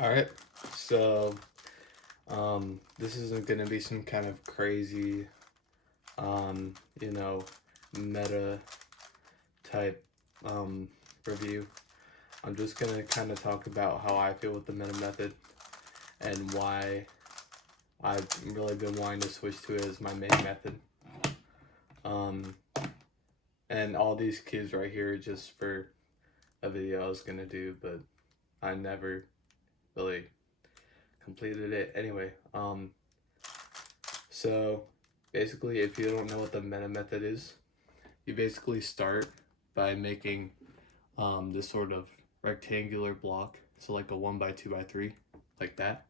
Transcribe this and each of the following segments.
Alright, so this isn't gonna be some kind of crazy, you know, meta type review. I'm just gonna kind of talk about how I feel with the meta method and why I've really been wanting to switch to it as my main method. And all these cues right here are just for a video I was gonna do, but I never really completed it. Anyway, so basically, if you don't know what the meta method is, you basically start by making this sort of rectangular block, so like a 1x2x3, like that,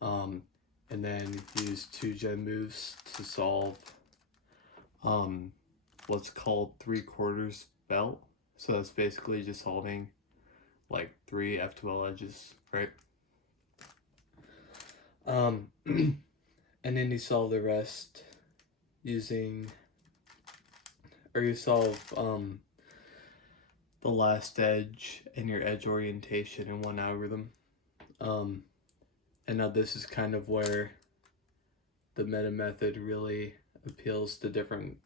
and then use 2 gen moves to solve what's called 3/4 belt. So that's basically just solving like 3 F2L edges, right? And then you solve the rest using, or you solve the last edge and your edge orientation in one algorithm. And now this is kind of where the meta method really appeals to different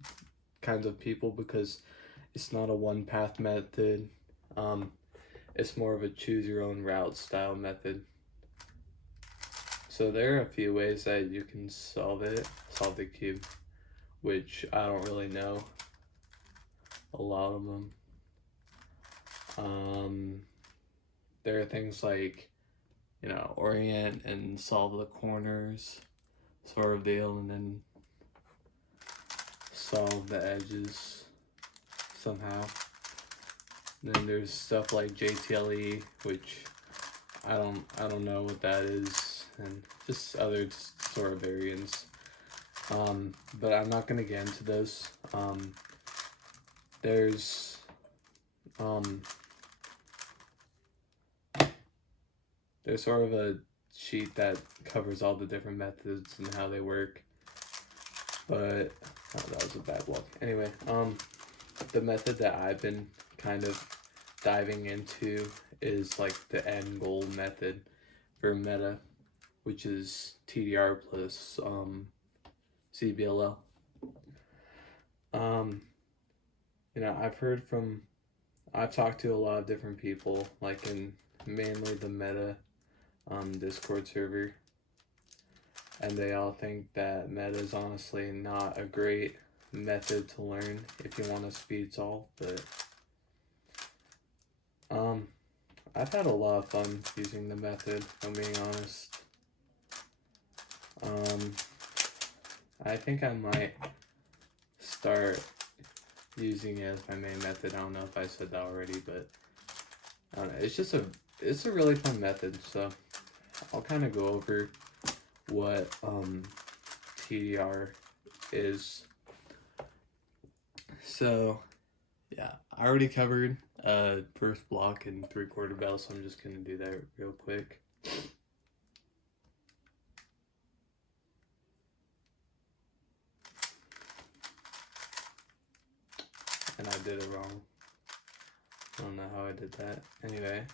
kinds of people, because it's not a one path method. It's more of a choose your own route style method. So there are a few ways that you can solve the cube, which I don't really know a lot of them. There are things like, you know, orient and solve the corners sort of deal, and then solve the edges somehow. And then there's stuff like JTLE, which I don't know what that is, and just other sort of variants. But I'm not gonna get into those. There's sort of a sheet that covers all the different methods and how they work, but that was a bad block. Anyway, the method that I've been kind of diving into is like the end goal method for meta, which is TDR plus CBLL. You know, I've talked to a lot of different people, like in mainly the meta Discord server, and they all think that meta is honestly not a great method to learn if you want to speed solve, but I've had a lot of fun using the method, if I'm being honest. I think I might start using it as my main method. I don't know if I said that already, but I don't know. It's a really fun method, so I'll kind of go over what TDR is. So yeah, I already covered first block and 3/4 bell, so I'm just gonna do that real quick. And I did it wrong. I don't know how I did that. Anyway.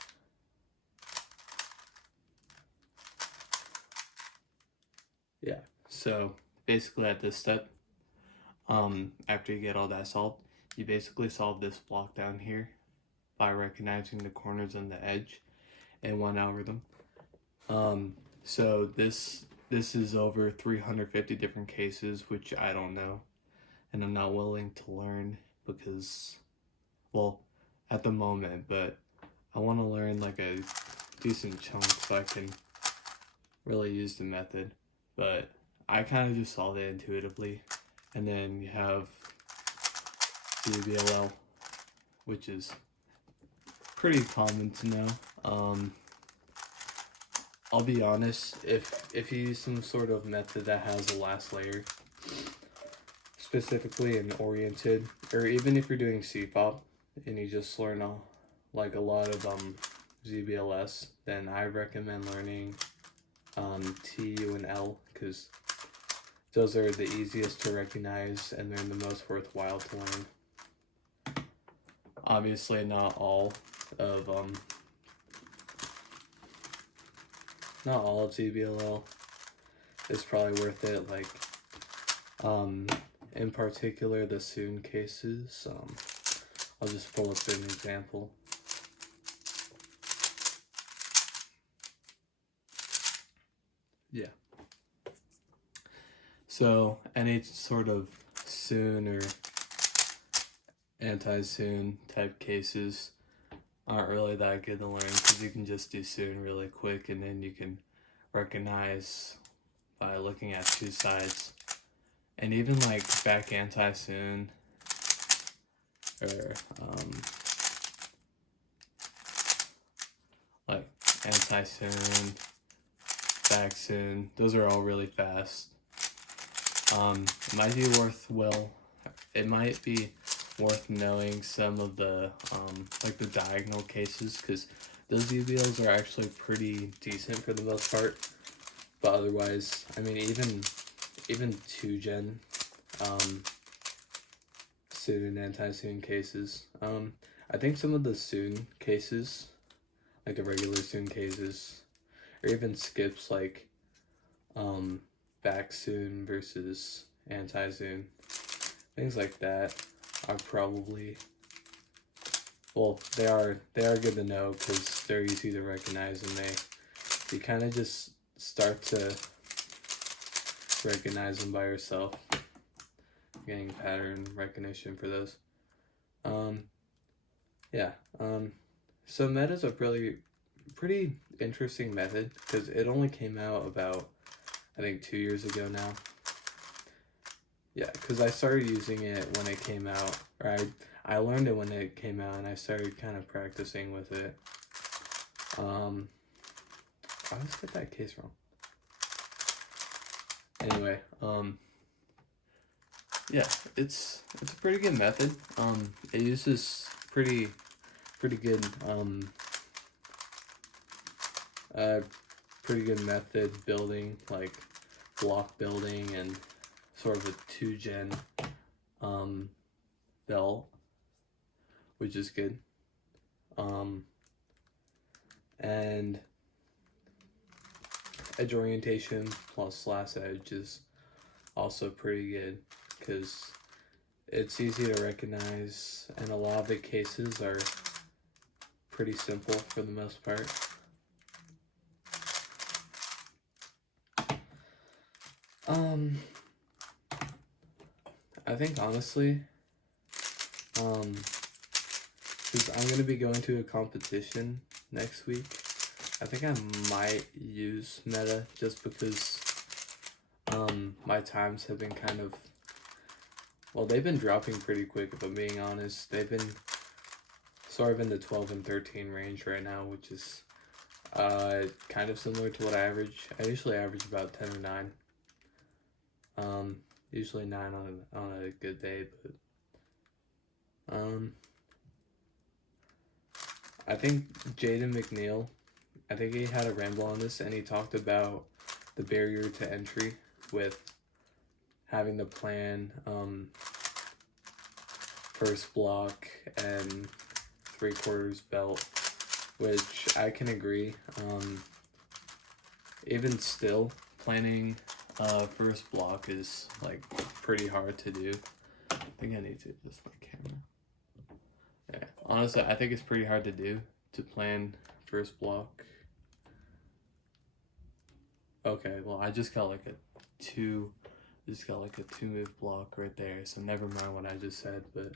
Yeah, so basically at this step, after you get all that solved, you basically solve this block down here by recognizing the corners and the edge in one algorithm. So this is over 350 different cases, which I don't know, and I'm not willing to learn because, well, at the moment, but I want to learn like a decent chunk so I can really use the method. But I kind of just solved it intuitively. And then you have CubeAlgs101, which is pretty common to know. I'll be honest, if you use some sort of method that has a last layer, specifically an oriented, or even if you're doing CFOP and you just learn a lot of ZBLS, then I recommend learning TU and L, because those are the easiest to recognize and they're the most worthwhile to learn. Obviously not all of not all of CubeALL is probably worth it. Like, in particular, the soon cases. I'll just pull up an example. Yeah. So any sort of soon or anti-soon type cases aren't really that good to learn because you can just do soon really quick and then you can recognize by looking at two sides. And even like back anti-soon or like anti-soon, back soon, those are all really fast. It might be worth knowing some of the like the diagonal cases, because those UBLs are actually pretty decent for the most part. But otherwise, I mean, even 2-gen soon anti-soon cases. I think some of the soon cases, like the regular soon cases, or even skips like back soon versus anti-soon, things like that are probably, well, they are good to know because they're easy to recognize, and you kind of just start to recognize them by yourself, getting pattern recognition for those. So meta's a pretty interesting method because it only came out about, I think, 2 years ago now. Yeah, because I started using it when it came out, or I learned it when it came out, and I started kind of practicing with it. I always get that case wrong. Anyway, yeah, it's a pretty good method. It uses pretty good pretty good method building, like block building and sort of a 2-gen belt, which is good. And edge orientation plus last edge is also pretty good because it's easy to recognize, and a lot of the cases are pretty simple for the most part. I think honestly, since I'm going to be going to a competition next week, I think I might use meta just because my times have been kind of, well, they've been dropping pretty quick, if I'm being honest. They've been sort of in the 12 and 13 range right now, which is kind of similar to what I average. I usually average about 10 or 9. Usually 9 on a good day, but I think Jaden McNeil, I think he had a ramble on this, and he talked about the barrier to entry with having the plan first block and 3/4 belt, which I can agree. Even still, planning first block is like pretty hard to do. I think I need to adjust my camera. Yeah, honestly, I think it's pretty hard to do, to plan first block. Okay, well, I just got like a 2 move block right there, so never mind what I just said. But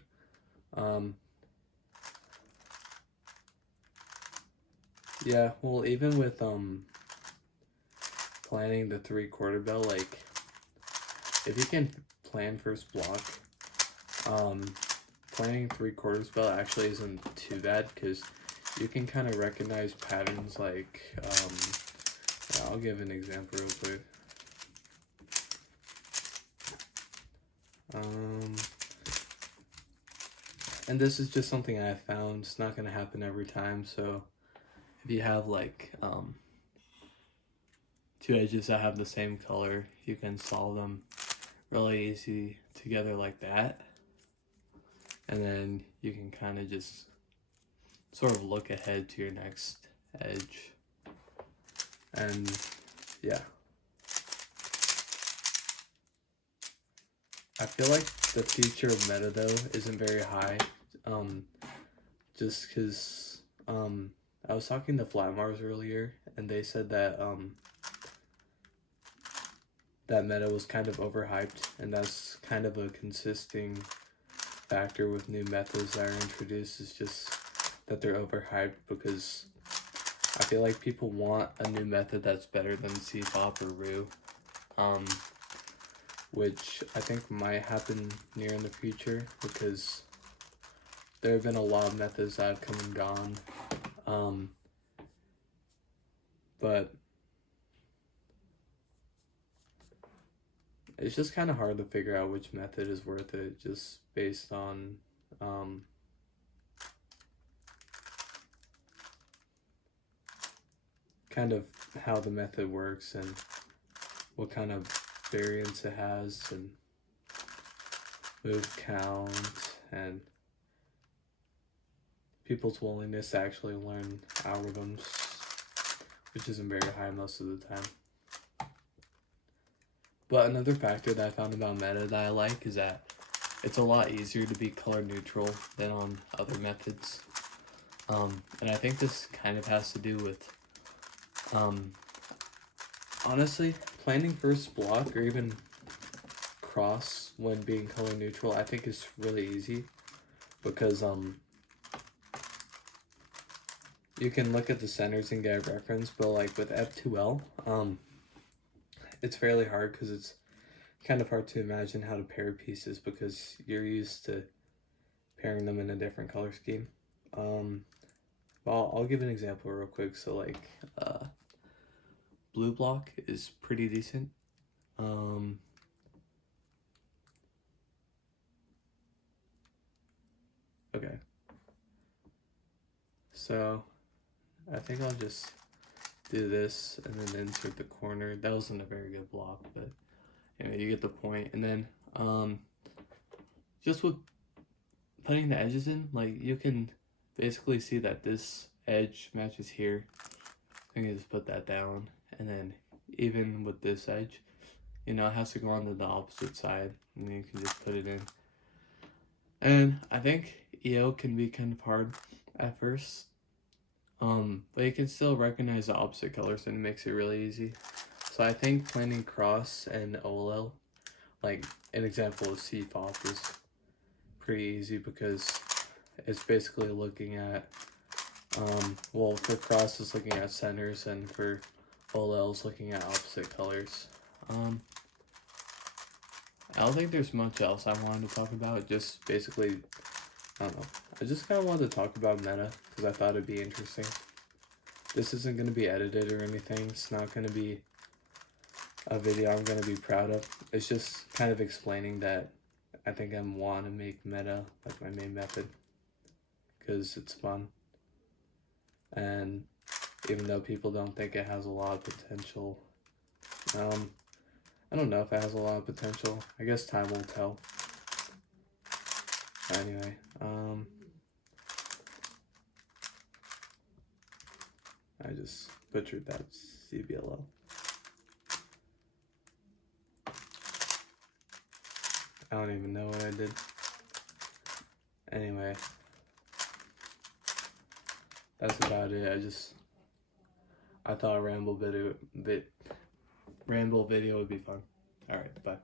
yeah, well, even with planning the 3/4 belt, like if you can plan first block, planning 3/4 belt actually isn't too bad because you can kind of recognize patterns. Like yeah, I'll give an example real quick. And this is just something I found. It's not gonna happen every time, so if you have like 2 edges that have the same color, you can solve them really easy together like that, and then you can kind of just sort of look ahead to your next edge. And yeah, I feel like the feature of meta though isn't very high, just because I was talking to Flatmars earlier, and they said that that meta was kind of overhyped, and that's kind of a consisting factor with new methods that are introduced, is just that they're overhyped, because I feel like people want a new method that's better than CFOP or RU, which I think might happen near in the future, because there have been a lot of methods that have come and gone, but it's just kind of hard to figure out which method is worth it, just based on kind of how the method works and what kind of variance it has, and move count, and people's willingness to actually learn algorithms, which isn't very high most of the time. But another factor that I found about meta that I like is that it's a lot easier to be color neutral than on other methods. And I think this kind of has to do with, honestly, planning first block or even cross when being color neutral, I think is really easy, because you can look at the centers and get a reference, but like with F2L, it's fairly hard, because it's kind of hard to imagine how to pair pieces, because you're used to pairing them in a different color scheme. I'll give an example real quick. So like blue block is pretty decent. Okay, so I think I'll just do this and then insert the corner. That wasn't a very good block, but anyway, you get the point. And then just with putting the edges in, like, you can basically see that this edge matches here. I can just put that down, and then even with this edge, you know, it has to go on to the opposite side, and then you can just put it in. And I think EO can be kind of hard at first, but you can still recognize the opposite colors, and it makes it really easy. So I think planning cross and OLL, like an example of CFOP, is pretty easy, because it's basically looking at, well, for cross is looking at centers, and for OLL is looking at opposite colors. I don't think there's much else I wanted to talk about. Just basically, I don't know, I just kind of wanted to talk about meta, because I thought it'd be interesting. This isn't going to be edited or anything. It's not going to be a video I'm going to be proud of. It's just kind of explaining that I think I want to make meta like my main method, because it's fun. And even though people don't think it has a lot of potential, I don't know if it has a lot of potential. I guess time will tell. Anyway, I just butchered that CubeAlgs. I don't even know what I did. Anyway, that's about it. I thought a ramble video would be fun. Alright, bye.